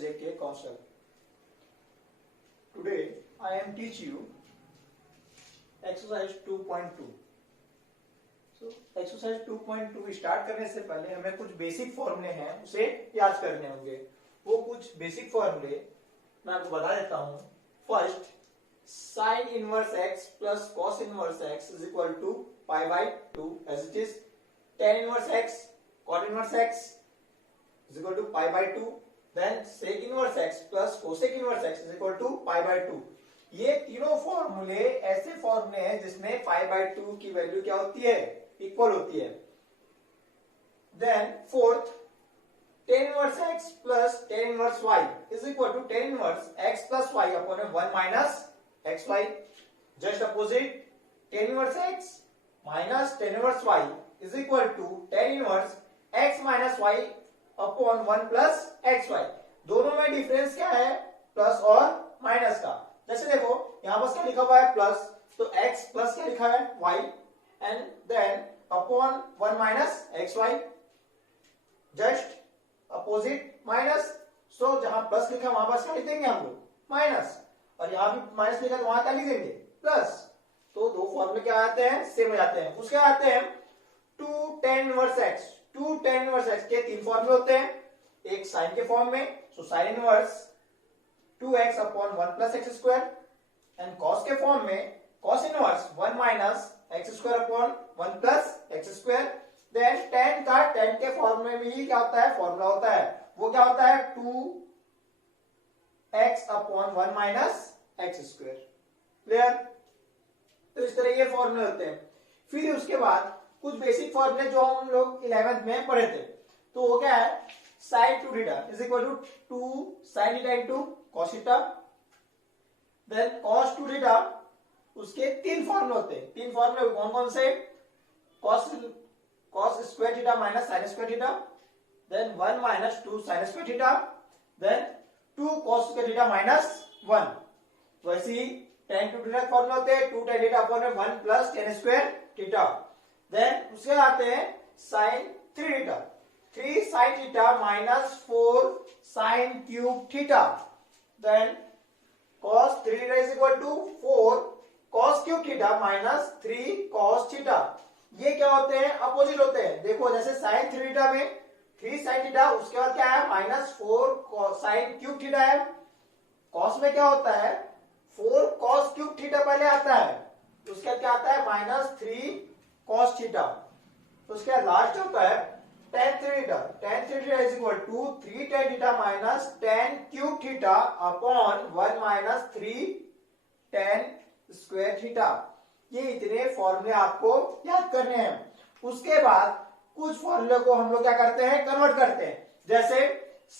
JK Kaushal. Today I am teach you exercise 2.2. So exercise 2.2 start करने से पहले हमें कुछ बेसिक फॉर्मूले हैं उसे याद करने होंगे. वो कुछ बेसिक फॉर्मूले मैं आपको बता देता हूं. First, sine inverse x plus cos inverse x is equal to pi by 2 as it is. Tan inverse x cot inverse x is equal to pi by 2. Then sec inverse x plus cosec inverse x is equal to pi by 2. ये तीनों फॉर्मूले ऐसे फॉर्मूले हैं जिसमें pi by 2 की value क्या होती है, इक्वल होती है. Then fourth, tan inverse x plus tan inverse y is equal to tan inverse x plus y upon 1 minus xy. Just opposite, tan inverse x minus tan inverse y is equal to tan inverse x minus y upon 1 plus x y. दोनों में difference क्या है, plus और minus का. जैसे देखो यहां पर क्या लिखा हुआ है प्लस, तो x प्लस क्या लिखा है y and then upon 1 minus x y. Just opposite minus, so जहां प्लस लिखा है वहां पर क्या लिख देंगे हम लोग, माइनस, और यहां भी माइनस लिखा है तो वहां क्या लिख देंगे, प्लस. तो दो फॉर्मूले क्या आते हैं, सेम हो जाते हैं. उसके आते हैं 2 tan inverse x. 2 tan inverse x के तीन फॉर्मूले होते हैं. एक साइन के फॉर्म में, so sine inverse 2x upon 1 plus x square, and cos के फॉर्म में cos inverse 1 minus x square upon 1 plus x square. Then tan का tan के फॉर्मूले में ही क्या होता है, फॉर्मूला होता है, वो क्या होता है 2x upon 1 minus x square. Clear. तो इस तरह ये फॉर्मूले होते हैं. फिर उसके बाद कुछ बेसिक फॉर्मूले जो हम लोग 11th में पढ़े थे, तो वो क्या है, sin 2 theta is equal to 2 sin theta into cos theta. Then cos 2 theta, उसके तीन फॉर्मूले होते हैं. तीन फॉर्मूले कौन कौन से, cos square theta minus sin square theta, then 1 minus 2 sin square theta, then 2 cos square theta minus 1. वैसे ही tan 2 थीटा फॉर्मूला होते हैं 2 tan theta upon 1 plus tan square theta. Then उसके आते हैं sin 3 theta, 3 sin theta minus 4 sin cube theta. Then cos 3 theta is equal to 4 cos cube theta minus 3 cos theta. ये क्या होते हैं, opposite होते हैं. देखो जैसे sin 3 थीटा में 3 sin थीटा, उसके बाद क्या है माइनस 4 sin क्यूब थीटा है. cos में क्या होता है 4 cos क्यूब थीटा पहले आता है, उसके बाद क्या आता है माइनस 3 cos थीटा. उसके बाद लास्ट होता है tan 3 theta. tan 3 theta is equal to 3 tan theta minus tan cube theta upon 1 minus 3 tan square theta. ये इतने फॉर्मूले आपको याद करने हैं. उसके बाद कुछ फॉर्मूले को हम लोग क्या करते हैं, कन्वर्ट करते हैं. जैसे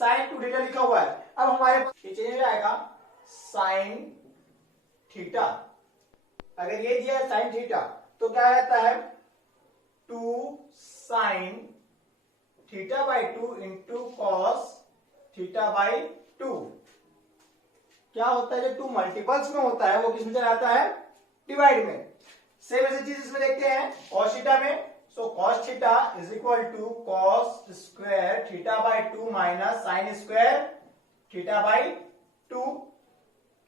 sin 2 थीटा लिखा हुआ है, अब हमारे पास चेंज हो जाएगा sin थीटा. अगर ये दिया है sin थीटा तो क्या रहता है 2 sin theta by 2 into cos theta by 2. क्या होता है, जो 2 मल्टीपल्स में होता है वो किस में चला जाता है, डिवाइड में. सेम ऐसी चीज इसमें देखते हैं cos थीटा में. So cos theta is equal to cos square theta by 2 minus sin square theta by 2.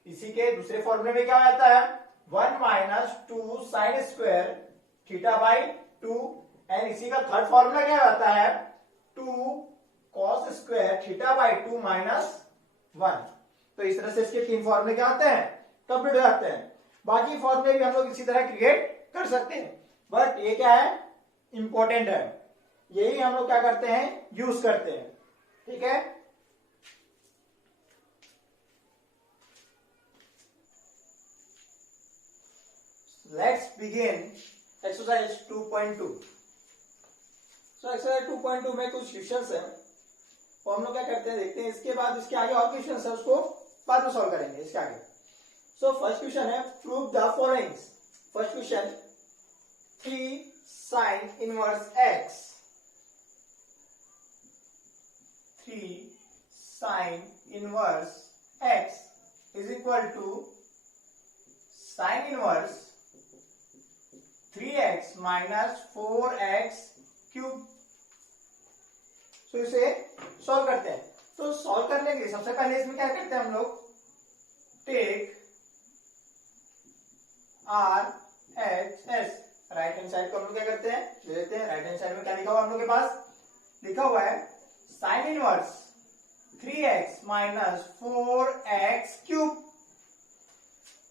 इसी के दूसरे फॉर्मूले में क्या हो जाता है 1 minus 2 sin square theta by 2. And इसी का थर्ड फॉर्मूला क्या आता है 2 cos square theta by 2 minus 1. तो इस तरह से इसके तीन फॉर्मूले क्या आते हैं, कंप्लीट हो जाते हैं. बाकी फॉर्मूले भी हम लोग इसी तरह क्रिएट कर सकते हैं, बट ये क्या है, इंपॉर्टेंट है. यही हम लोग क्या करते हैं, यूज करते हैं. ठीक है. Let's begin exercise 2.2. So exercise 2.2 में कुछ क्वेश्चंस हैं, तो हम लोग क्या करते हैं देखते हैं. इसके बाद इसके आगे और क्वेश्चंस है, उसको बाद में सॉल्व करेंगे इसके आगे. सो फर्स्ट क्वेश्चन है prove the following. First question 3 sin inverse x, 3 sin inverse x is equal to sin inverse 3x minus 4x cube. So इसे सॉल्व करते हैं. तो सॉल्व करने के लिए सबसे पहले इसमें क्या करते हैं हम लोग, take R H S, right hand side को हम लोग क्या करते हैं, ले लेते हैं। राइट हैंड साइड में क्या लिखा हुआ हम लोग के पास, लिखा हुआ है sine inverse 3x minus 4x cube.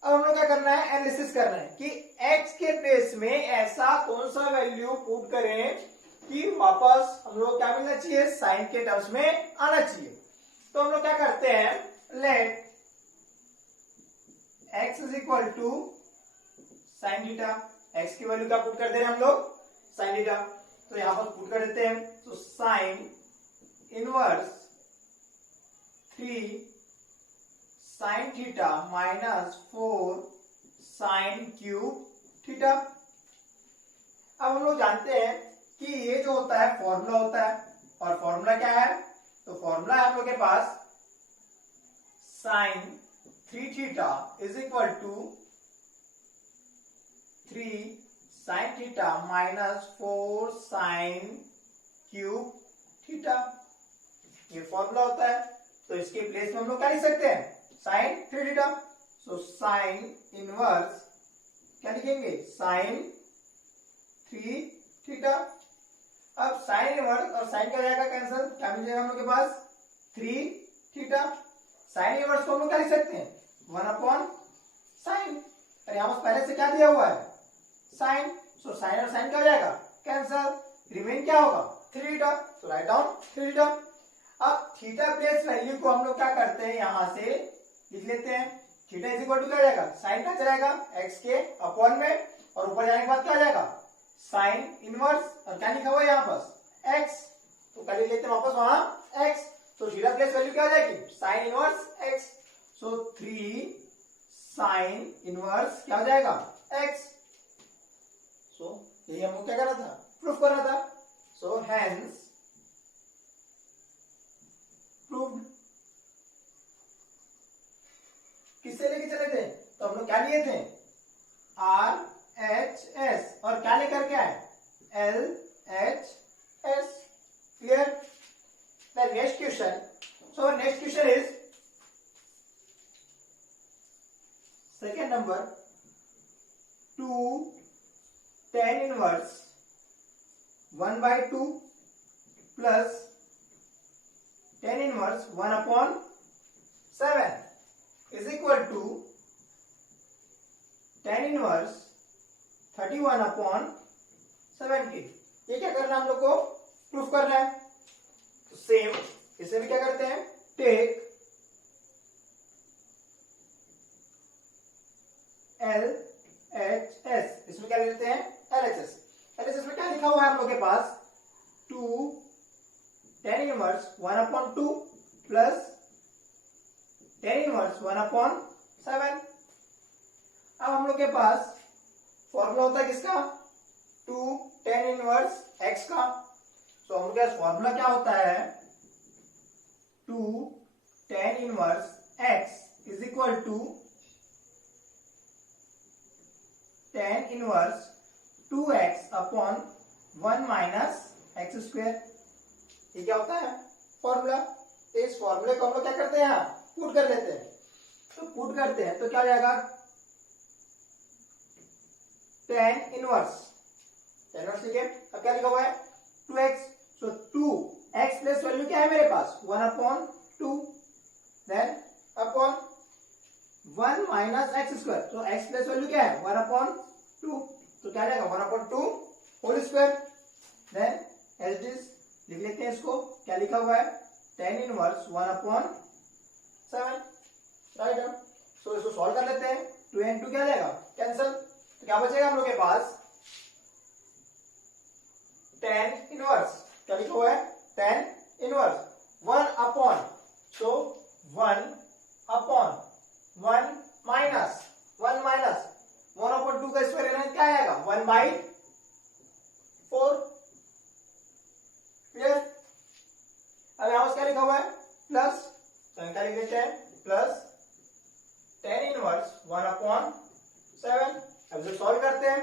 अब हम लोग क्या करना है, एनालिसिस करना है कि x के प्लेस में ऐसा कौन सा वैल्यू पुट करें कि वापस हम लोग क्या मिलना चाहिए, साइन के टर्म्स में आना चाहिए। तो हम लोग क्या करते हैं, let x is equal to sine theta, x की वैल्यू क्या पुट कर दे रहे हैं हम लोग, साइन थीटा। तो यहां पर पुट कर देते हैं, तो sine inverse 3 sine theta minus 4 sine cube theta. अब हम लोग जानते हैं कि ये जो होता है फॉर्मूला होता है, और फॉर्मूला क्या है, तो फॉर्मूला है हम लोग के पास sine 3 theta is equal to 3 sine theta minus 4 sine cube theta, ये फॉर्मूला होता है। तो इसके प्लेस में हम लोग क्या लिख सकते हैं, sine 3 theta. So sine inverse क्या लिखेंगे, साइन 3 थीटा। अब साइन इनवर्स और साइन क्या जाएगा कैंसिल, क्या मिल जाएगा हम लोग के पास, 3 थीटा। साइन इनवर्स को हम लोग क्या लिख सकते हैं, 1 अपॉन साइन, और यहां पर पहले से क्या दिया हुआ है, साइन। सो साइन और साइन क्या हो जाएगा, कैंसिल, रिमेन क्या होगा, 3 थीटा। तो राइट डाउन 3 थीटा। अब थीटा प्लेस वैल्यू को हम लोग क्या करते हैं, यहां से लिख लेते हैं, थीटा इज इक्वल टू क्या जाएगा, साइन का चलाएगा एक्स के अपॉन में, और ऊपर जाने के बाद क्या जाएगा, साइन इनवर्स, और क्या लिखा हुआ है यहाँ पर एक्स, तो क्या लिख लेते हैं वापस वहां एक्स। तो थीटा प्लेस वैल्यू क्या हो जाएगी, साइन इनवर्स एक्स। सो 3 साइन इनवर्स क्या हो जाएगा, एक्स। सो यही हमको क्या करना था, प्रूफ करना था। So hence proved. किससे लेके चले थे, तो हम लोग क्या लिए थे, आर एच एस, और क्या लेकर के आए, L H S. Clear. The next question, so next question is second number, 2 tan inverse 1/2 plus tan inverse 1/7 is equal to tan inverse 31/70। ये क्या करना है हम लोग को, प्रूफ करना है। तो सेम इसे भी क्या करते हैं, टेक एल एच एस, इसमें क्या लेते हैं, L H S. L H S में क्या लिखा हुआ है हम लोग के पास, 2 tan inverse 1/2 plus tan inverse 1/7। अब हम लोग के पास फॉर्मूला होता है किसका, 2 tan इनवर्स x का। सो हम लोग के पास फॉर्मूला क्या होता है, 2 tan inverse x is equal to tan inverse 2x upon 1 minus x square. ये क्या होता है, फॉर्मूला। तो इस फॉर्मूले को हम लोग क्या करते हैं, यहाँ पुट कर लेते हैं। तो पुट करते हैं तो क्या हो जाएगा, tan इनवर्स लिखे। अब क्या लिखा हुआ है, 2x। सो 2x प्लस वैल्यू क्या है मेरे पास, 1/2, then upon 1 minus x square. तो x प्लस वैल्यू क्या है, 1/2, तो क्या जाएगा 1/2 whole square. Then as it is लिख लेते हैं इसको, क्या लिखा हुआ है, tan इनवर्स 1/7, राइट। सो इसको सॉल्व कर लेते हैं, 2 and 2 क्या जाएगा, कैंसिल। तो क्या बचेगा हम लोग के पास, tan इनवर्स, क्या लिखा हुआ है, tan इनवर्स 1 अपॉन, सो 1/1 माइनस 1/2 का स्क्वायर लेना, क्या आएगा 1/4। क्लियर। अब यहां क्या लिखा हुआ है, प्लस, तो क्या लिख देते हैं, प्लस tan इनवर्स 1/7। अब जो सॉल्व करते हैं,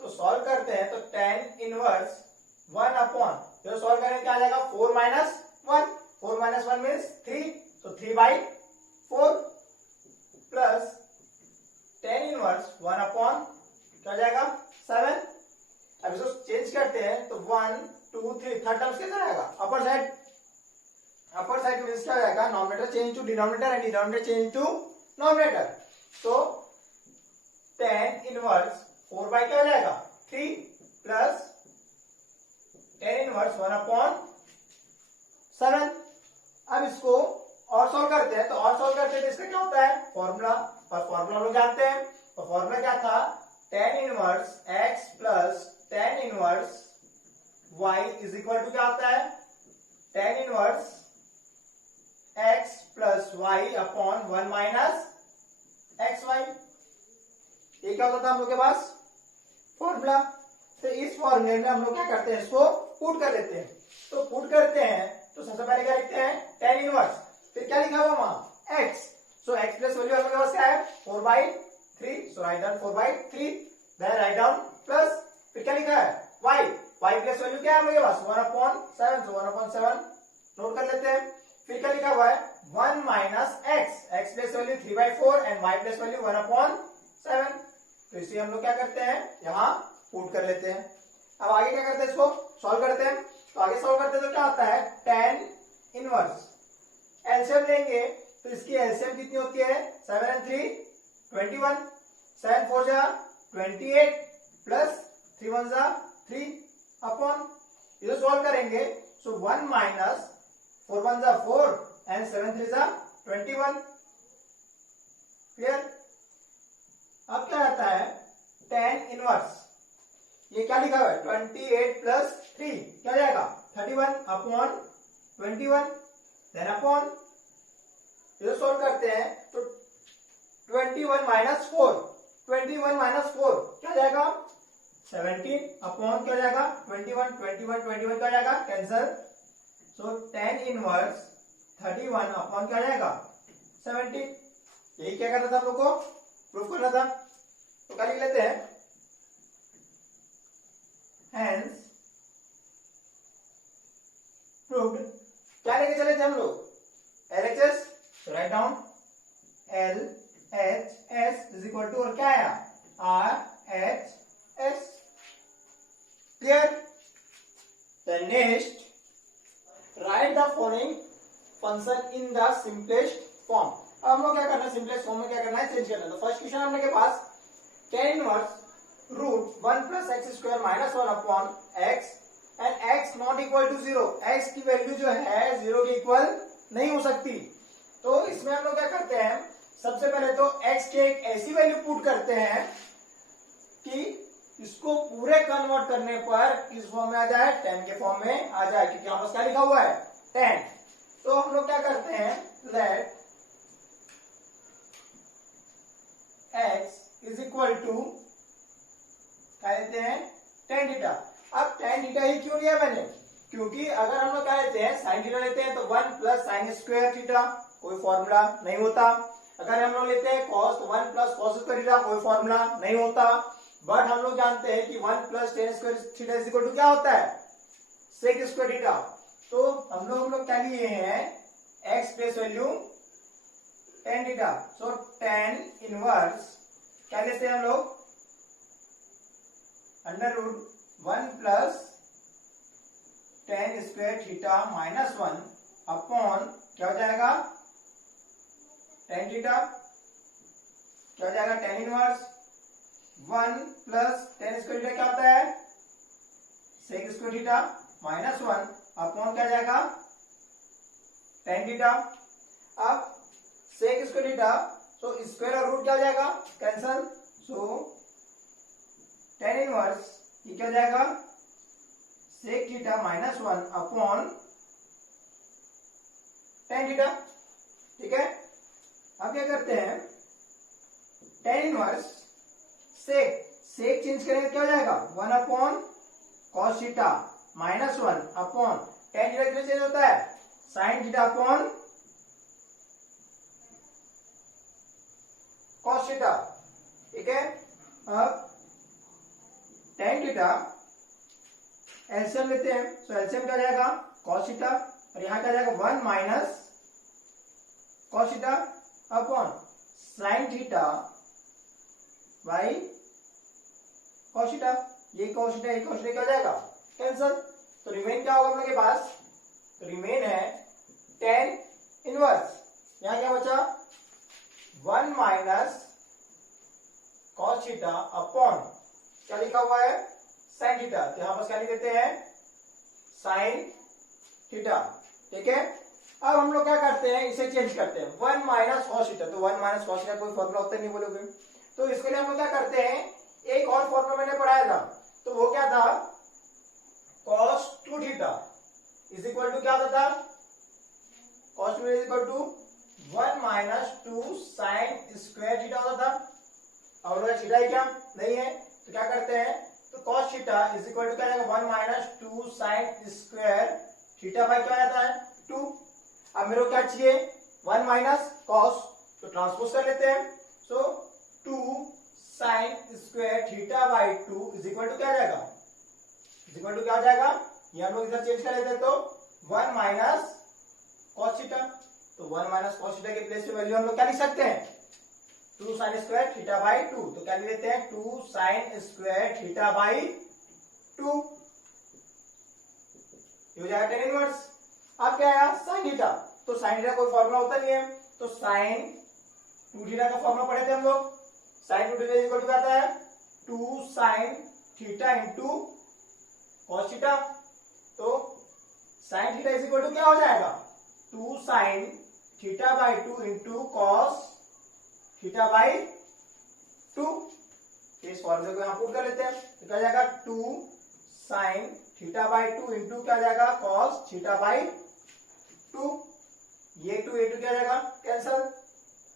तो सॉल्व करते हैं तो tan इनवर्स 1 अपॉन, जो सॉल्व करेंगे क्या आ जाएगा, 4 - 1, 4 minus 1 means 3, so 3/4 plus tan inverse 1 upon क्या हो जाएगा 7। अब इसको चेंज करते हैं तो 1 2 3 थर्ड टर्म्स कितना आएगा upper side. Upper side means क्या हो जाएगा numerator change to denominator and denominator change to numerator. तो tan इनवर्स 4 बाई क्या हो जाएगा 3 प्लस tan इनवर्स 1 अपॉन 7। अब इसको और सॉल्व करते हैं, तो और सॉल्व करते हैं तो इसका क्या होता है फॉर्मूला, और फॉर्मूला हम लोग जानते हैं। तो फॉर्मूला क्या था tan inverse x plus tan inverse y is equal to क्या होता है tan inverse x plus y upon 1 minus xy। ये क्या होता था हम लोग के पास फॉर्मूला। तो इस फॉर्मूले में हम लोग क्या करते हैं इसको पुट कर लेते हैं। तो पुट करते हैं तो सबसे पहले क्या लिखते हैं tan इनवर्स, फिर क्या लिखा हुआ वहां x, so x plus value हम लोग के पास क्या है 4/3, so right down 4/3, then right down plus फिर क्या लिखा है y प्लस वैल्यू क्या है हम लोग के पास 1/7, सो 1/7 नोट कर लेते हैं। फिर क्या लिखा हुआ है 1 minus x plus value 3/4 and y plus value 1/7। तो इसे हम लोग क्या करते हैं यहाँ पुट कर लेते हैं। अब आगे क्या करते हैं इसको सॉल्व करते हैं। तो आगे सॉल्व करते हैं तो क्या होता है tan इनवर्स एलसीएम लेंगे तो इसकी एलसीएम कितनी होती है 7 and 3 21, 7 4 जा 28 प्लस 3 1 जा 3 अपॉन ये सॉल्व करेंगे सो 1 माइनस 4 1 जा 4 एंड 7 3 जा 21। क्लियर। अब क्या आता है tan इनवर्स, ये क्या लिखा हुआ है 28 प्लस 3 क्या हो जाएगा 31 अपॉन 21, देन अपॉन ये सॉल्व करते हैं तो 21 माइनस 4 क्या हो जाएगा 17 अपॉन क्या हो जाएगा 21 क्या हो जाएगा कैंसिल, सो tan इनवर्स 31 अपॉन क्या हो जाएगा 17। यही क्या करना था हम लोग को प्रूफ करना था। तो क्या लिख लेते हैं hence proved। क्या लेके चले थे हम लोग LHS, तो right down LHS is equal to और क्या आया RHS। Clear. The next write the following function in the simplest form. अब हम लोग क्या करना है सिंपलेस्ट फॉर्म में क्या करना है चेंज करना है। तो फर्स्ट क्वेश्चन हमने के पास tan inverse root 1 plus x square minus 1 upon x and x not equal to 0, x की वैल्यू जो है 0 के इक्वल नहीं हो सकती। तो इसमें हम लोग क्या करते हैं सबसे पहले तो x के एक ऐसी वैल्यू पुट करते हैं कि इसको पूरे कन्वर्ट करने पर किस फॉर्म में आ जाए tan के फॉर्म में आ जाए, क्योंकि यहाँ पर क्या लिखा हुआ है tan। तो हम लोग क्या करते हैं let x is equal to क्या लेते हैं tan थीटा। अब tan थीटा ही क्यों लिया मैंने, क्योंकि अगर हम लोग क्या लेते हैं sin थीटा लेते हैं तो 1 प्लस साइन स्क्वायर थीटा कोई फॉर्मूला नहीं होता। अगर हम लोग लेते हैं cos तो 1 प्लस cos स्क्वायर थीटा कोई फॉर्मूला नहीं होता। बट हम लोग जानते हैं कि 1 plus tan square theta is equal to क्या होता है sec स्क्वायर थीटा। तो हम लोग क्या लिए हैं x plus value tan theta, so tan inverse क्या लेते हैं हम लोग under root 1 plus tan square theta minus 1 upon क्या हो जाएगा tan थीटा, क्या हो जाएगा tan inverse 1 plus tan square theta क्या होता है sec square theta minus 1 upon क्या जाएगा tan थीटा। अब sec स्क्वायर थीटा तो स्क्वायर और रूट क्या हो जाएगा कैंसल, सो tan इनवर्स ये क्या हो जाएगा sec theta minus 1 upon tan theta. ठीक है। अब क्या करते हैं tan इनवर्स sec चेंज करेंगे क्या हो जाएगा 1 upon cos theta minus 1 upon tan theta कितना चेंज होता है sin theta upon cos theta. ठीक है। अब tan थीटा एलसीएम लेते हैं, तो एलसीएम क्या जाएगा cos थीटा और यहाँ क्या जाएगा 1 minus cos theta upon sine theta by cos theta. ये कॉस थीटा क्या हो जाएगा कैंसल। तो रिमेन क्या होगा हम लोग के पास, तो रिमेन है tan इनवर्स। यहाँ क्या बचा 1 माइनस कॉस थीटा अपॉन क्या लिखा हुआ है साइन थीटा, तो यहां पर क्या लिख देते हैं साइन थीटा। ठीक है, अब हम लोग क्या करते हैं, इसे चेंज करते हैं 1 माइनस कॉस थीटा। तो 1 माइनस कॉस थीटा कोई फॉर्मूला होता नहीं बोलोगे, तो इसके लिए हम लोग क्या करते हैं, एक और फॉर्मूला मैंने पढ़ाया था, तो वो क्या था cos 2 theta is equal to क्या होता था, cos 2 is equal to 1 minus 2 sine square theta होता था। और थीटा ही क्या नहीं है, तो क्या करते हैं, तो cos theta is equal to क्या आएगा 1 minus 2 sine square theta by क्या आता है 2। अब मेरे को क्या चाहिए 1 माइनस cos, तो ट्रांसपोज कर लेते हैं। So 2 sine square theta by 2 is equal to क्या जाएगा, इज इक्वल टू क्या हो जाएगा, ये हम लोग इधर चेंज कर लेते हैं, तो 1 माइनस cos थीटा। तो 1 माइनस cos थीटा के प्लेस पे वैल्यू हम लोग क्या लिख सकते हैं 2 साइन स्क्वायर थीटा बाई 2। तो क्या लिख देते हैं 2 साइन स्क्वायर थीटा बाई 2, ये हो जाएगा tan इनवर्स। अब क्या आया साइन थीटा, तो साइन थीटा कोई फॉर्मूला होता नहीं है, तो साइन 2 थीटा का फॉर्मूला पढ़े थे हम लोग, साइन 2 थीटा इक्वल टू क्या आता है 2 sine theta into cos theta. तो sine theta is equal to क्या हो जाएगा 2 sine theta by 2 into cos theta by 2। इस फॉर्मूले को यहां पुट कर लेते हैं, तो क्या जाएगा 2 साइन थीटा बाई 2 इंटू क्या जाएगा कॉस थीटा बाई 2। ये 2 क्या जाएगा cancel,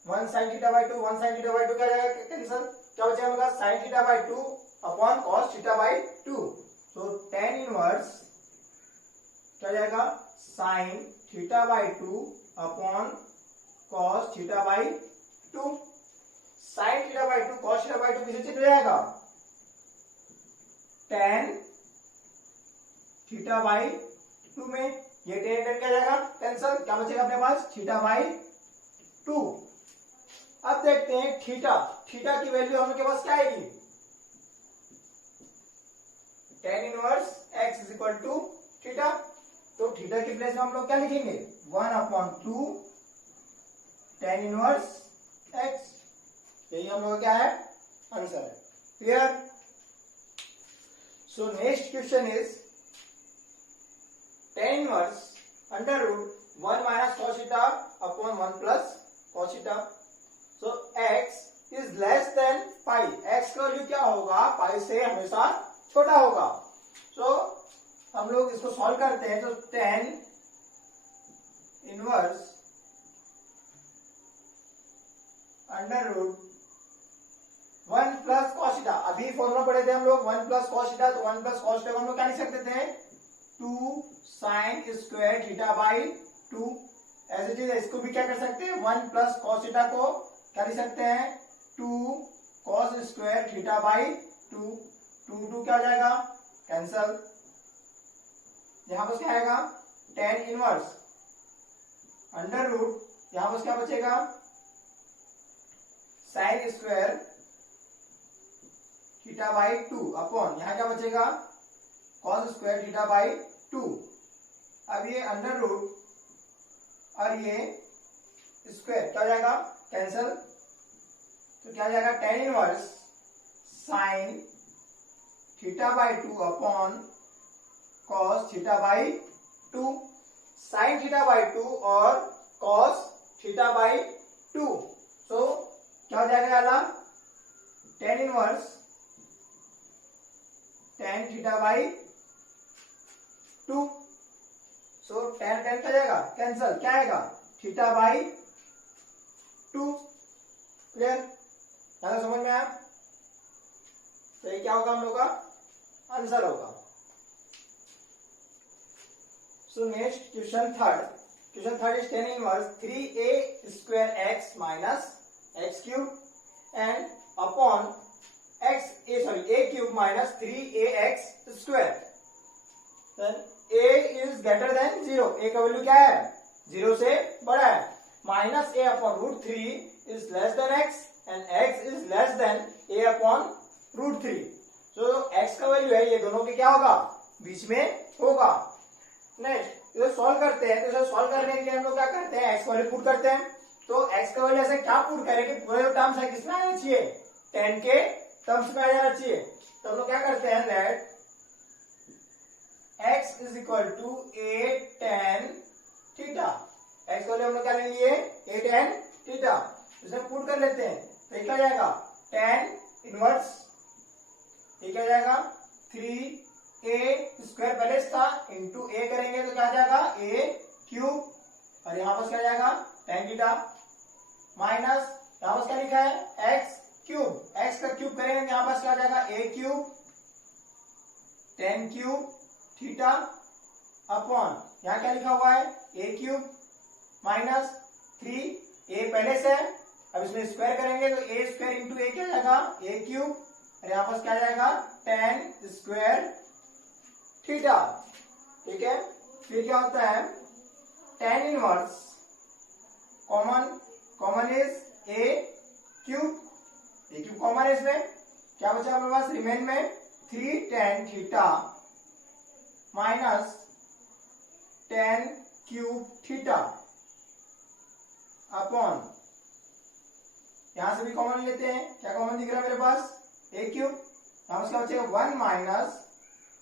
1 sign theta by 2 1 sign theta by 2 क्या जाएगा कैंसल, क्या बचेगा हमारा sign theta by 2 upon cos theta by 2। तो tan इनवर्स क्या जाएगा sign theta by 2 upon cos theta by 2। Sine theta by 2 cos theta by 2 किसे चेंज हो जाएगा tan थीटा बाई 2 में, ये tan क्या जाएगा कैंसल, क्या बचेगा अपने पास थीटा बाई 2। अब देखते हैं थीटा, थीटा की वैल्यू हम लोग के पास क्या आएगी, tan inverse x is equal to theta. तो थीटा की प्लेस में हम लोग क्या लिखेंगे 1/2 tan इनवर्स x, यही हम लोग क्या है आंसर है। Clear. So next question is tan inverse under root 1 minus cos theta upon 1 plus cos theta. So x is less than pi, x का वैल्यू क्या होगा पाई से हमेशा छोटा होगा। सो हम लोग इसको सॉल्व करते हैं, तो tan inverse under root 1 plus cos theta, अभी फॉर्मूला पढ़े थे हम लोग 1 प्लस cos थीटा, तो 1 प्लस cos थीटा को हम लोग क्या लिख सकते थे 2 साइन स्क्वायर थीटा बाई 2। ऐसे चीज इसको भी क्या कर सकते हैं 1 प्लस cos थीटा को क्या लिख सकते हैं 2 cos स्क्वायर थीटा बाई 2। 2 क्या हो जाएगा कैंसल, यहां पर क्या आएगा tan इनवर्स अंडर रूट, यहां पर क्या बचेगा sign square theta by 2 upon यहां क्या बचेगा cos स्क्वायर थीटा बाई 2। अब ये अंडर रूट और ये स्क्वायर क्या हो जाएगा कैंसल, तो क्या हो जाएगा tan inverse sine theta by 2 upon cos theta by 2। Sine theta by 2 और cos थीटा बाई 2, सो क्या हो जाएगा वाला tan inverse tan theta by 2। So tan क्या जाएगा कैंसल, क्या आएगा थीटा बाई 2। क्लियर, ज्यादा समझ में आया, तो ये क्या होगा हम लोग का आंसर होगा। So next question third is tan inverse 3a square x minus x cube and upon a cube minus 3ax square. Then a is greater than 0, a का वैल्यू क्या है 0 से बड़ा है, minus a upon root 3 is less than x and x is less than a upon root 3। जो x का value है ये दोनों के क्या होगा बीच में होगा। नेक्स्ट इसे सॉल्व करते हैं, तो इसे सॉल्व करने के लिए हम लोग क्या करते हैं x का वैल्यू पुट करते हैं। तो x का वैल्यू ऐसे क्या पुट करें कि पूरे जो टर्म्स है किसमें आना चाहिए 10 के टर्म्स में आ जाना चाहिए। तो हम लोग क्या करते हैं let x is equal to a tan theta, x का वैल्यू हम लोग क्या ले लिए a tan थीटा, इसमें पुट कर लेते हैं तो ये क्या जाएगा tan इनवर्स, ये क्या जाएगा 3a स्क्वायर पहले था इंटू a करेंगे तो क्या जाएगा a क्यूब, और यहाँ पर क्या जाएगा tan थीटा माइनस यहाँ पर क्या लिखा है x क्यूब, x का क्यूब करेंगे तो यहाँ पर क्या जाएगा a cube tan cube theta upon यहाँ क्या लिखा हुआ है a क्यूब माइनस 3a पहले से है, अब इसमें स्क्वायर करेंगे तो a स्क्वायर इंटू a क्या जाएगा a क्यूब, और यहाँ पर क्या जाएगा tan स्क्वायर थीटा। ठीक है, फिर क्या होता है tan inverse common is a cube common है, इसमें क्या बचा हमारे पास रिमेन में 3 tan theta minus tan cube theta upon यहां से भी कॉमन लेते हैं, क्या कॉमन दिख रहा है मेरे पास a क्यूब, हम उसका बचेगा 1 माइनस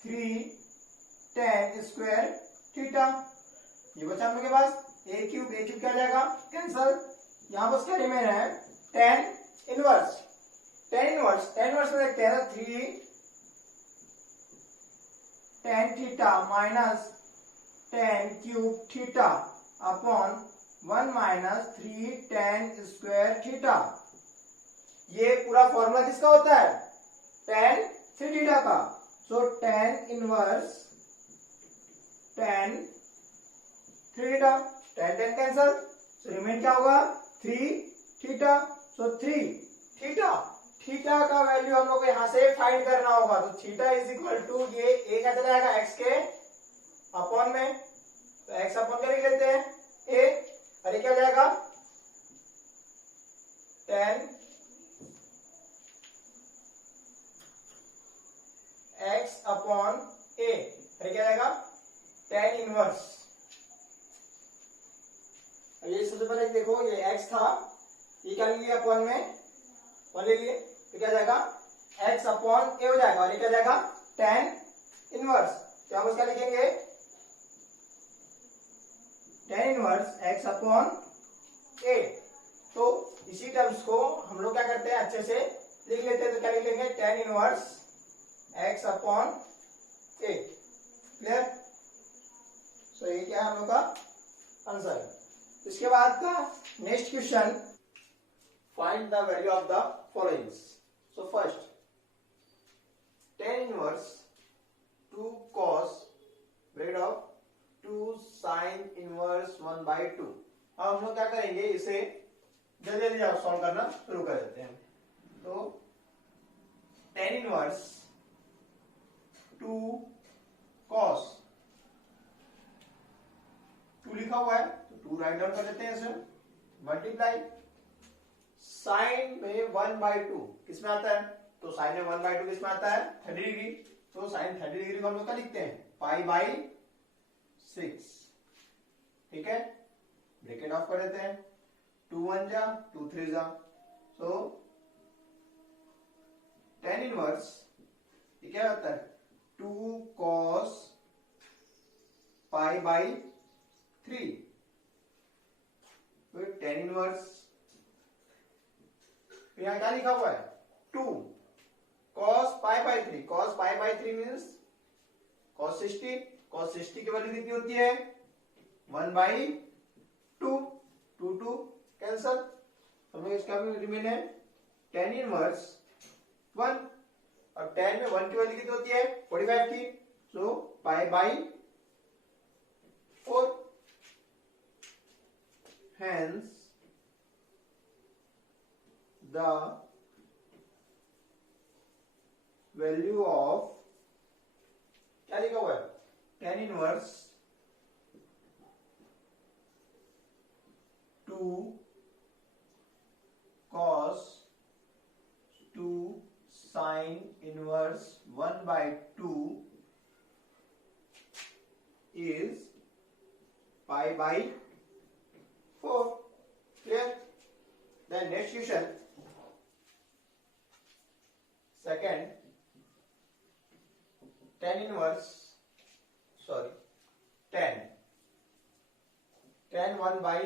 3 tan स्क्वायर थीटा, ये बचा हम लोग के पास a क्यूब क्या जाएगा कैंसल, यहां पर क्या रिमेन है tan इनवर्स में देखते हैं 3 tan theta minus tan cube theta upon 1 minus 3 tan square theta. ये पूरा फॉर्मूला किसका होता है tan थीटा का, so tan inverse tan theta, tan cancel, so remain क्या होगा 3 थीटा, सो 3 थीटा का वैल्यू हम लोग को यहां से फाइंड करना होगा। तो थीटा इज इक्वल टू ये a क्या चला जाएगा x के अपॉन में, तो x अपॉन क्या लिख लेते हैं a, और ये क्या जाएगा tan x अपॉन a, और ये क्या जाएगा tan इनवर्स, ये सबसे पहले देखो ये x था, ये क्या लिया अपॉन में वन ले लिए, तो क्या जाएगा x अपॉन a हो जाएगा, और ये क्या जाएगा tan इनवर्स, तो हम उसका लिखेंगे tan inverse x upon a। तो इसी टर्म्स को हम लोग क्या करते हैं अच्छे से लिख लेते हैं, तो क्या लिख लेंगे tan inverse x upon a, clear. So ये क्या है हम लोग का आंसर है। इसके बाद का next question, find the value of the following. So first tan inverse 2 cos bracket of 2 sin inverse 1 by 2। अब हम लोग क्या करेंगे इसे जल्दी जल्दी सॉल्व करना शुरू कर देते हैं। तो tan इनवर्स 2 cos 2 लिखा हुआ है तो 2 राइट डाउन कर देते हैं इसे, मल्टीप्लाई साइन में 1 by 2 किसमें आता है, तो साइन में 1 by 2 किसमें आता है 30 डिग्री, तो साइन 30 डिग्री को हम लोग क्या लिखते हैं पाई बाई 6। ठीक है, ब्रैकेट ऑफ कर देते हैं, 2 1 जा 2 3 जा, सो tan इनवर्स ये क्या होता है 2 cos पाई बाई 3, तो tan इनवर्स यहाँ क्या लिखा हुआ है 2 cos pi by 3, cos pi by 3 means cos 60 की वैल्यू कितनी होती है 1 बाई 2, 2 कैंसल, तो इसका भी रिमेन है tan इनवर्स 1, और tan में 1 की वैल्यू कितनी होती है 45 की, सो पाई by 4, hence the value of क्या लिखा हुआ है tan inverse 2 cos 2 sin inverse 1/2 is pi by 4. Clear? Then next question. Second, tan 1 by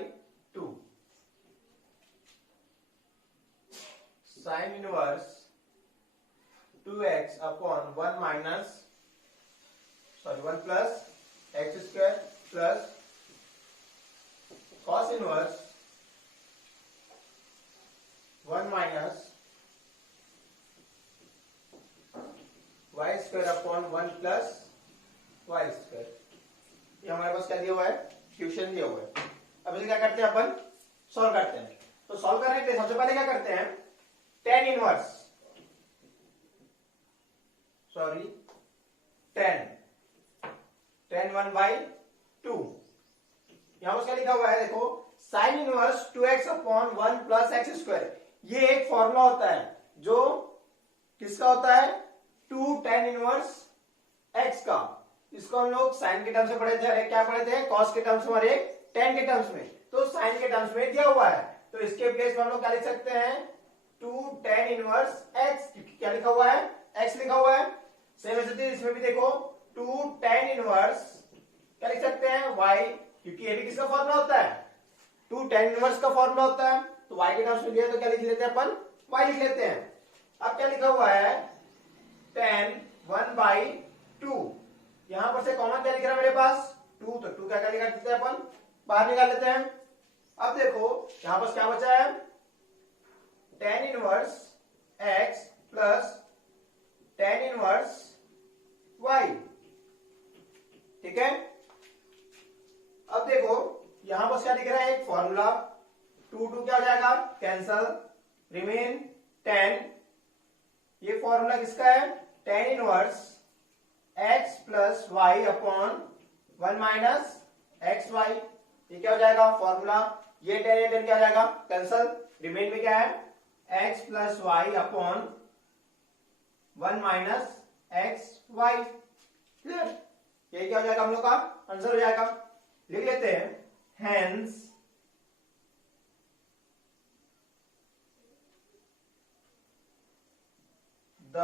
2 sin inverse 2x upon 1 plus x square plus cos inverse 1 minus y square upon 1 plus y square. ये हमारे पास क्या दिया हुआ है, question दिया हुआ है. अब इसे क्या करते हैं, अपन सॉल्व करते हैं. तो सॉल्व करने के लिए सबसे पहले क्या करते हैं, tan 1 by 2. यहां पर क्या लिखा हुआ है, देखो sin inverse 2x upon 1 plus x square. ये एक फॉर्मूला होता है जो किसका होता है, 2 tan इनवर्स x का. इसको हम लोग साइन के टर्म्स में पढ़े थे, अरे क्या पढ़े थे, कॉस के टर्म्स में और एक tan के टर्म्स में. तो साइन के टर्म्स में दिया हुआ है, तो इसके प्लेस में हम लोग क्या लिख सकते हैं, 2 tan इनवर्स x. क्या लिखा हुआ है, x लिखा हुआ है. सेम ऐसे इसमें भी देखो 2 tan इनवर्स क्या लिख सकते हैं, y, क्योंकि ये भी किसका फॉर्मूला होता है, 2 tan इनवर्स का फॉर्मूला होता है. तो y के टर्म्स में दिया तो क्या लिख लेते हैं अपन, y लिख लेते हैं. अब क्या लिखा हुआ है, tan 1 by 2. यहां पर से कॉमन क्या लिख रहा है मेरे पास, 2, तो 2 क्या निकाल देते हैं अपन, बाहर निकाल लेते हैं. अब देखो यहां पर क्या बचा है, tan inverse x plus tan inverse y. ठीक है. अब देखो यहां पर क्या लिख रहा है, एक फॉर्मूला, 2 क्या हो जाएगा, कैंसल, रिमेन tan. ये फॉर्मूला किसका है, tan inverse x plus y upon 1 minus x y. ये क्या हो जाएगा फॉर्मूला, ये tan क्या हो जाएगा, कैंसल, रिमेन में क्या है, x plus y upon 1 minus x y. Clear. ये क्या हो जाएगा, हम लोग का आंसर हो जाएगा. लिख लेते हैं, hence the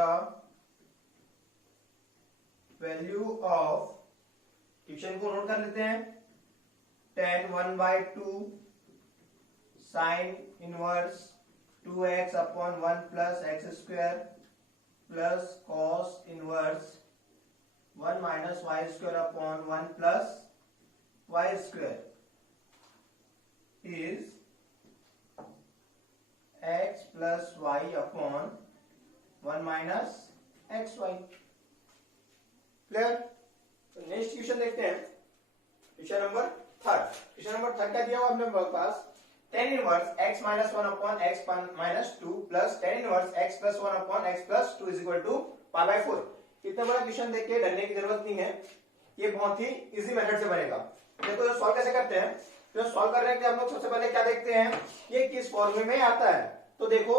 value of, equation को नोट कर लेते हैं, tan 1 by 2 sin inverse 2x upon 1 plus x square plus cos inverse 1 minus y square upon 1 plus y square is x plus y upon 1 minus x y. Clear. तो next question देखते हैं, question number 3. Question number 3 क्या दिया हुआ हमने पास, tan inverse x minus 1 upon x minus 2 plus tan inverse x plus 1 upon x plus 2 is equal to pi by 4. इतना बड़ा क्वेश्चन देख के डरने की जरूरत नहीं है, ये बहुत ही इजी मेथड से बनेगा. देखो ये सॉल्व कैसे करते हैं, तो सॉल्व करने के लिए हम लोग सबसे पहले क्या देखते हैं, ये किस फॉर्मूले में आता है. तो देखो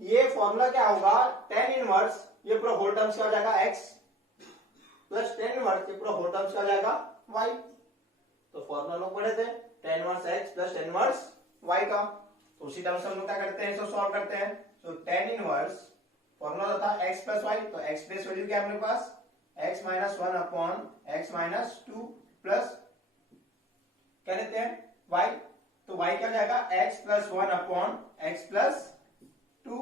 ये फॉर्मूला क्या होगा, tan इनवर्स, ये पूरा होल टर्म्स क्या हो जाएगा, x प्लस tan इनवर्स, ये पूरा होल टर्म्स क्या हो जाएगा, y. तो फॉर्मूला लोग पढ़े थे, tan inverse x plus tan inverse y का. तो उसी टर्म से हम लोग क्या करते हैं, इसको सॉल्व करते हैं. तो tan इनवर्स फॉर्मूला था x प्लस y, तो x प्लस वैल्यू क्या है अपने पास, x minus 1 upon x minus 2 plus क्या लेते हैं y. तो y क्या हो जाएगा, x plus 1 upon x plus 2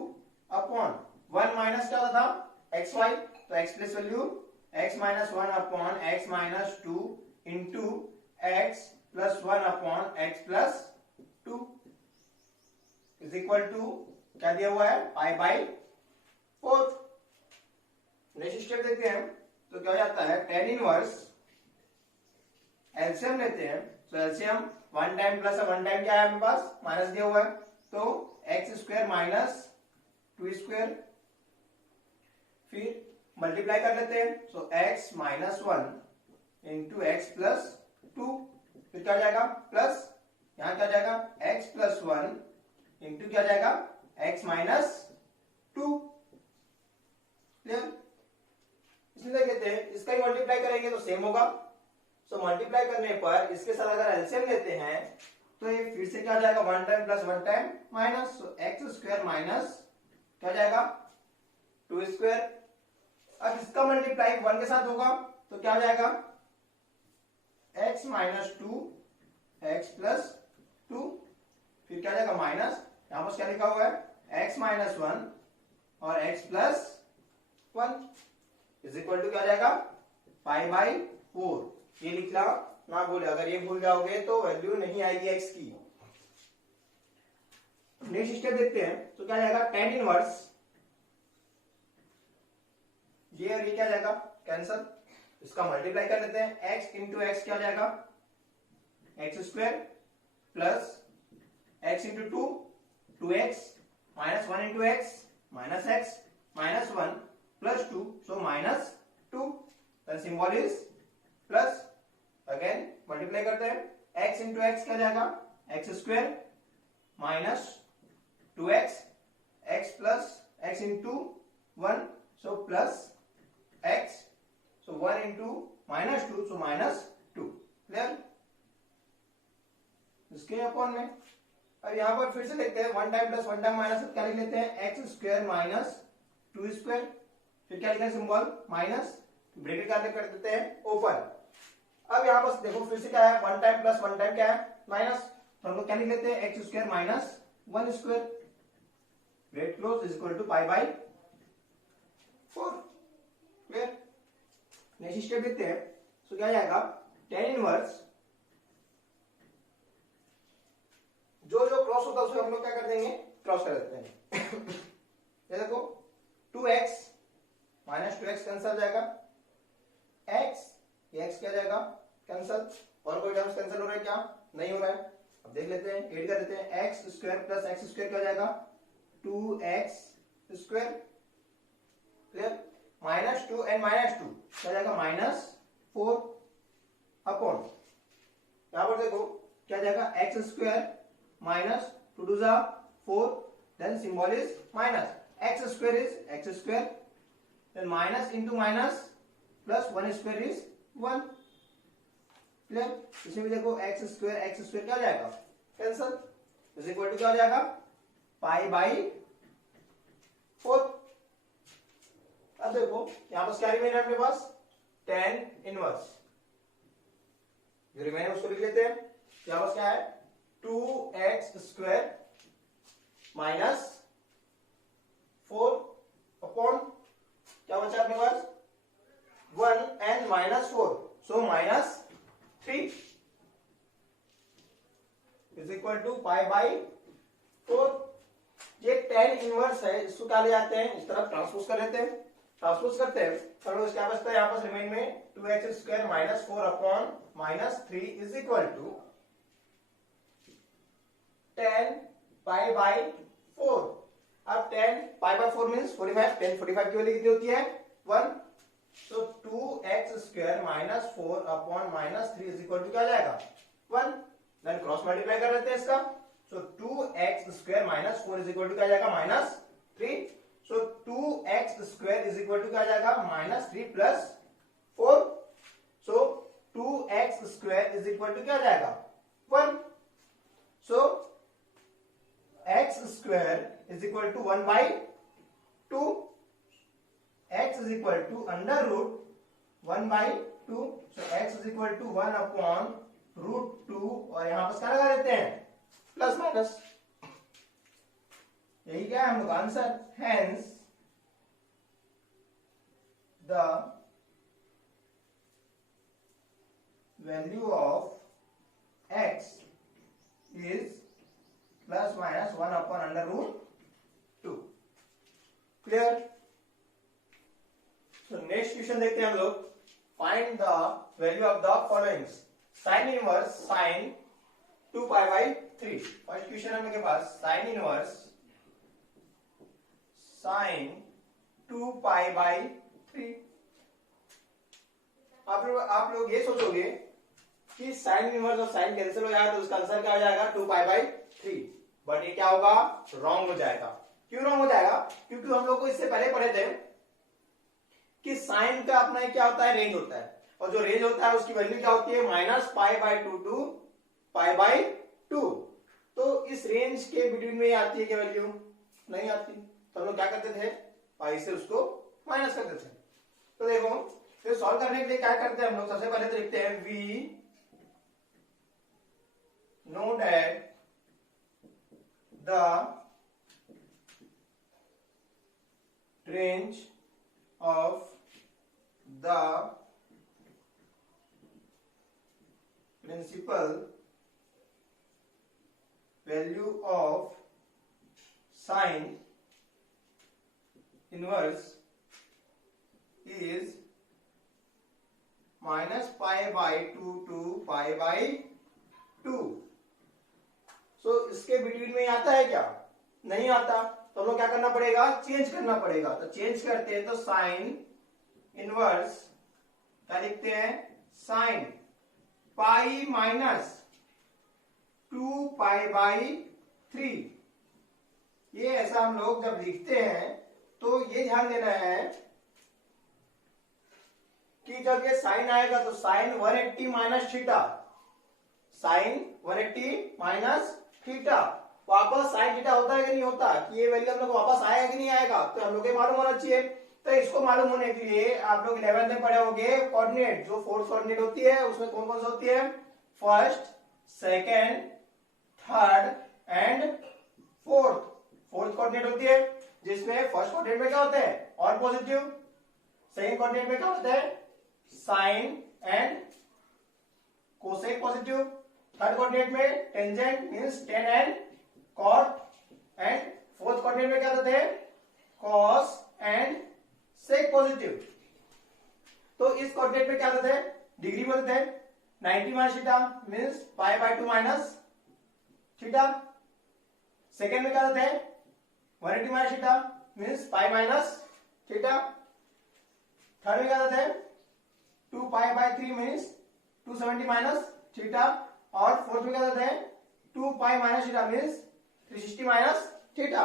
upon 1 minus क्या होता था, xy. तो x plus value x minus 1 upon x minus 2 into x plus 1 upon x plus 2 is equal to क्या दिया हुआ है, पाई बाय 4. नेक्स्ट स्टेप देखते हैं, तो क्या हो जाता है, tan इनवर्स एलसीएम लेते हैं. तो एलसीएम 1 टाइम प्लस 1 टाइम क्या है हमारे पास, माइनस दिया हुआ है. तो एक्स स्क्वायर माइनस 2 स्क्वायर, फिर मल्टीप्लाई कर लेते हैं. सो x minus 1 into x plus two, फिर क्या जाएगा प्लस, यहां क्या जाएगा एक्स प्लस वन इंटू क्या जाएगा एक्स माइनस टू। क्लियर? इसमें देख लेते हैं, इसका ही मल्टीप्लाई करेंगे तो सेम होगा। सो मल्टीप्लाई करने पर इसके साथ अगर एलसीएम लेते हैं तो ये फिर से क्या जाएगा, one time plus one time minus, x square minus क्या जाएगा टू स्क्वायर। अब इसका मल्टीप्लाई वन के साथ होगा तो क्या जाएगा x minus two x plus two, फिर क्या जाएगा माइनस, यहां पर क्या लिखा हुआ है एक्स माइनस वन और x plus one is equal to क्या जाएगा पाई बाई फोर। ये लिखना ना भूले, अगर ये भूल जाओगे तो वैल्यू नहीं आएगी एक्स की। नेक्स्ट स्टेप देखते हैं, तो क्या जाएगा टेन इनवर्स, ये और ये क्या जाएगा कैंसल, इसका मल्टीप्लाई कर लेते हैं, एक्स इंटू एक्स क्या जाएगा x square plus x into two two x minus one into x minus one plus two, so minus two, then symbol is plus, again multiply करते हैं, एक्स इंटू एक्स क्या जाएगा x square minus two x x plus x into one, so plus x, so one into minus two, so minus two. Clear? इसके upon में अब यहां पर फिर से लिखते हैं one time plus one time minus, क्या लिख लेते हैं x square minus to square, फिर क्या लिखा है सिंबल माइनस, ब्रैकेट का कर देते हैं ओपन। अब यहां पर देखो फिर से क्या है one time plus one time क्या है माइनस, तो हम लोग क्या लिख लेते हैं x square minus one square, bracket close is equal to pi by four. Clear? Next step देखते हैं, सो क्या जाएगा टेन इनवर्स, जो जो क्रॉस होता है उसको हम लोग क्या कर देंगे क्रॉस कर देते हैं। ये देखो two x minus two x cancel जाएगा, एक्स ये एक्स क्या जाएगा कैंसल, और कोई टर्म्स कैंसिल हो रहा है क्या, नहीं हो रहा है। अब देख लेते हैं, एड कर देते हैं, x square plus x square क्या जाएगा two x square. Clear? Minus two and minus two क्या जाएगा माइनस फोर अपॉन, यहां पर देखो क्या जाएगा x square minus two two जा four, then symbol is minus, x square is x square, then minus into minus plus one square is one. Clear? इसमें भी देखो एक्स स्क्वायर क्या जाएगा कैंसल, इज इक्वल टू क्या हो जाएगा पाई by four. अब देखो यहां पर क्या रिमेन है अपने पास टेन इनवर्स, जो रिमेन है उसको लिख लेते हैं, यहां पर क्या है two x square minus four upon क्या बचा अपने पास one and minus four, so minus three is equal to pi by four. ये टेन इनवर्स है, इसको क्या ले जाते हैं इस तरफ ट्रांसपोज कर लेते हैं, ट्रांसपोज करते हैं तो क्या बचता है यहाँ पर रिमेन में two x square minus four upon minus three is equal to tan pi by four. अब tan pi by four means 45, tan 45 की वैल्यू कितनी होती है वन, तो two x square minus four upon minus three is equal to क्या जाएगा one, then cross multiply कर लेते हैं इसका, so two x square minus four is equal to क्या जाएगा minus three, so two x square is equal to क्या जाएगा minus three plus four, so two x square is equal to क्या जाएगा one, so x square is equal to one by two, x is equal to under root 1 by 2, so x is equal to 1 upon root 2, और यहां पर क्या लगा देते हैं plus minus, यही क्या है हम लोग answer, hence the value of x is plus minus 1 upon under root 2। Clear? तो नेक्स्ट क्वेश्चन देखते हैं हम लोग, find the value of the followings, sine inverse sine two pi by three. First question है मेरे पास sine inverse sine two pi by three. आप लोग ये सोचोगे कि साइन इनवर्स और साइन कैंसिल हो जाएगा तो उसका आंसर क्या हो जाएगा 2π/3, बट ये क्या होगा, रॉन्ग हो जाएगा। क्यों रॉन्ग हो जाएगा? क्योंकि हम लोग को इससे पहले पढ़े थे कि साइन का अपना क्या होता है, रेंज होता है, और जो रेंज होता है उसकी वैल्यू क्या होती है, -π/2 टू π/2। तो इस रेंज के बिटवीन में आती है क्या वैल्यू? नहीं आती। तो हम लोग क्या करते थे, पाई से उसको माइनस करते थे। तो देखो, फिर सॉल्व करने के लिए क्या करते हैं हम लोग, सबसे पहले तो लिखते हैं we know that the range of the principal value of sine inverse is -π/2 to π/2। सो इसके बिटवीन में आता है क्या? नहीं आता। तो हम लोग क्या करना पड़ेगा, चेंज करना पड़ेगा। तो चेंज करते हैं, तो साइन इनवर्स क्या लिखते हैं, साइन पाई माइनस 2π/3। ये ऐसा हम लोग जब लिखते हैं तो ये ध्यान देना है कि जब ये साइन आएगा तो sine 180 minus theta, sine 180 minus theta, वापस साइन थीटा होता है कि नहीं होता, कि ये वैल्यू हम लोग वापस आएगा कि नहीं आएगा, तो हम लोग को मालूम होना चाहिए। तो इसको मालूम होने के लिए आप लोग 11th में पढ़े होंगे कोऑर्डिनेट, जो फोर्थ कोऑर्डिनेट होती है उसमें कौन कौन सी होती है, first, second, third and fourth. Fourth coordinate होती है जिसमें फर्स्ट कोऑर्डिनेट में क्या होता है, और पॉजिटिव, सेकेंड कोऑर्डिनेट में क्या होता है, sine and cosec positive, third coordinate में tangent means tan and cot, and fourth coordinate में क्या होते हैं, कॉस एंड सेक पॉजिटिव। तो इस कोऑर्डिनेट में क्या होते हैं, डिग्री बोलते हैं, 90 minus theta means π/2 minus theta. Second में क्या होते हैं, 180 minus theta means pi minus theta. Third में क्या होते हैं, 2π/3 मींस 270 माइनस थीटा, और फोर्थ में क्या होते हैं, 2π minus theta means 360 minus theta.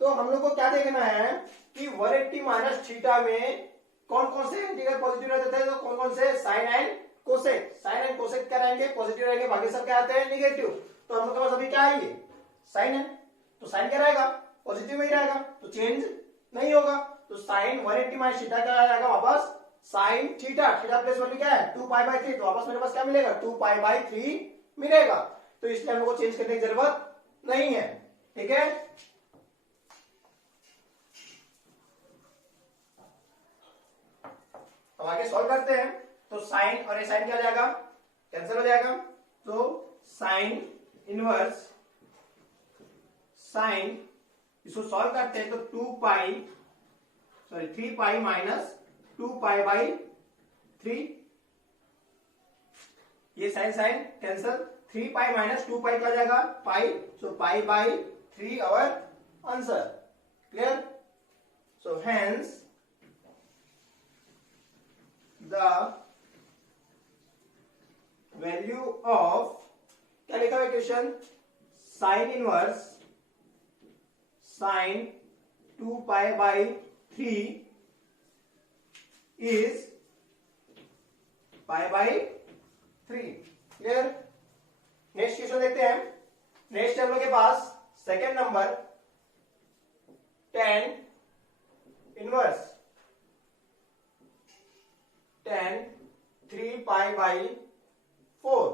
तो हम लोग को क्या देखना है कि 180 माइनस थीटा में कौन कौन से इंटीग्रल पॉजिटिव रहते थे, तो कौन कौन से, sine and cosec. Sine and cosec क्या रहेंगे, पॉजिटिव रहेंगे, बाकी सब क्या आते हैं, निगेटिव। तो हम लोग के पास अभी क्या आएंगे, साइन है, तो साइन क्या रहेगा, पॉजिटिव में ही रहेगा, तो चेंज नहीं होगा। तो साइन 180 माइनस थीटा क्या आएगा वापस, sine theta, theta plus value क्या है 2π/3, तो वापस मेरे पास क्या मिलेगा, 2π/3 मिलेगा। तो इसलिए हम लोग को चेंज करने की जरूरत नहीं है, ठीक है। अब आगे सॉल्व करते हैं। तो साइन और ये साइन क्या हो जाएगा, कैंसिल हो जाएगा। तो साइन इनवर्स साइन, इसको सॉल्व करते हैं तो 3π माइनस 2π/3, ये साइन साइन कैंसिल, 3π माइनस 2π क्या जाएगा, pi, so π/3 our answer. Clear? So hence the value of, क्या लिखा है question, sine inverse sine 2π/3 is π/3। Clear? Next question देखते हैं। नेक्स्ट हम लोग के पास second number, tan inverse tan 3π/4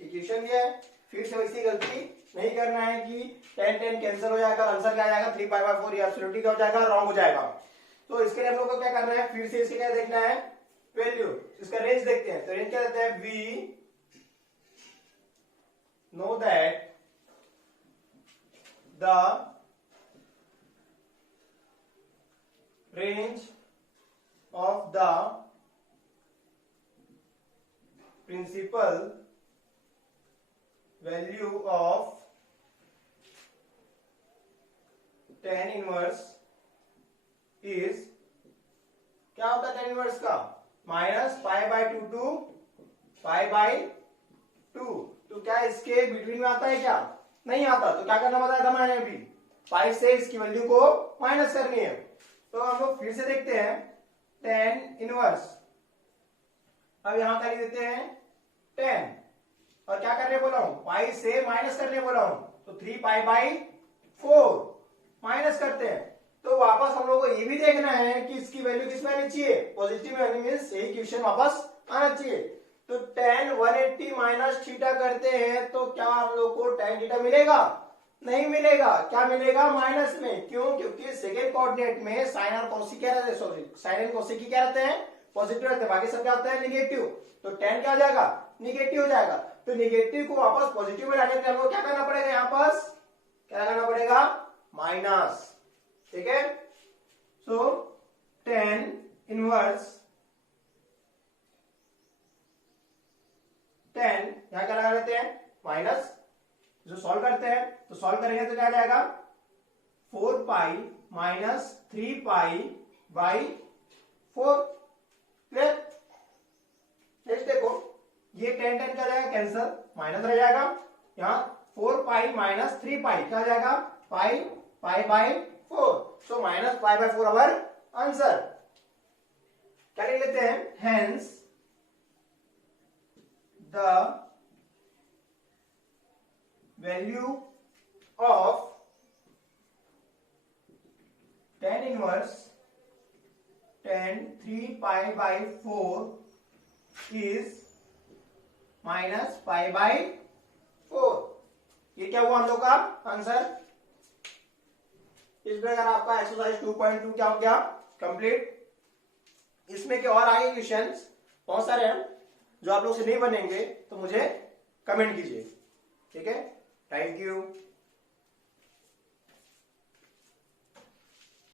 equation दिया है। फिर से वैसी गलती नहीं करना है कि tan कैंसिल हो जाएगा, आंसर क्या आ जाएगा 3π/4, ये एब्सोल्युटली क्या हो जाएगा, रॉन्ग हो जाएगा। तो इसके लिए हम लोग को क्या करना है, फिर से इसके क्या देखना है, वैल्यू, इसका रेंज देखते हैं। तो रेंज क्या देता है, we know that the range of the principal value of tan inverse is, क्या होता है tan इनवर्स का, minus pi by 2 to pi by 2। तो क्या इसके बिटवीन में आता है क्या? नहीं आता। तो क्या करना बताया था मैंने अभी, पाई से इसकी वैल्यू को माइनस करनी है। तो हम लोग फिर से देखते हैं, टेन इनवर्स, अब यहां कर देते हैं 10, और क्या करने बोला हूं, पाई से माइनस करने बोला हूं। तो 3 पाई बाई 4 माइनस करते हैं। तो वापस हम लोग को ये भी देखना है कि इसकी वैल्यू किस में आनी चाहिए, पॉजिटिव में आनी, मीन्स यही क्वेश्चन वापस आना चाहिए। तो tan 180 माइनस थीटा करते हैं तो क्या हम लोग को tan थीटा मिलेगा? नहीं मिलेगा। क्या मिलेगा? माइनस में। क्यों? क्योंकि सेकेंड कोऑर्डिनेट में साइन और कोसेक क्या रहते हैं, सॉरी साइन एंड कोसेक क्या रहते हैं, पॉजिटिव रहते हैं, बाकी सब क्या होता है, निगेटिव। तो tan क्या हो जाएगा, निगेटिव हो जाएगा। तो निगेटिव को वापस पॉजिटिव में लाने के लिए हमको क्या करना पड़ेगा, यहाँ पास क्या करना पड़ेगा, माइनस। ठीक है, सो tan इनवर्स 10 यहां क्या लगा लेते हैं, माइनस। जो सॉल्व करते हैं तो सॉल्व करेंगे तो क्या आ जाएगा, 4 pi minus 3 pi by 4। Clear? Next देखो, ये 10 10 क्या जाएगा, कैंसर, माइनस रह जाएगा। यहाँ 4 पाई माइनस 3 पाई क्या जाएगा, pi pi by 4। So minus pi by 4 our answer. क्या लिख लेते हैं, hence the value of tan inverse tan 3 pi by 4 is minus pi by 4। ये क्या हुआ हम लोग का आंसर। इस प्रकार आपका एक्सरसाइज 2.2 क्या हो गया, कंप्लीट। इसमें के और आगे क्वेश्चंस बहुत सारे हैं जो आप लोग से नहीं बनेंगे तो मुझे कमेंट कीजिए। ठीक है, थैंक यू।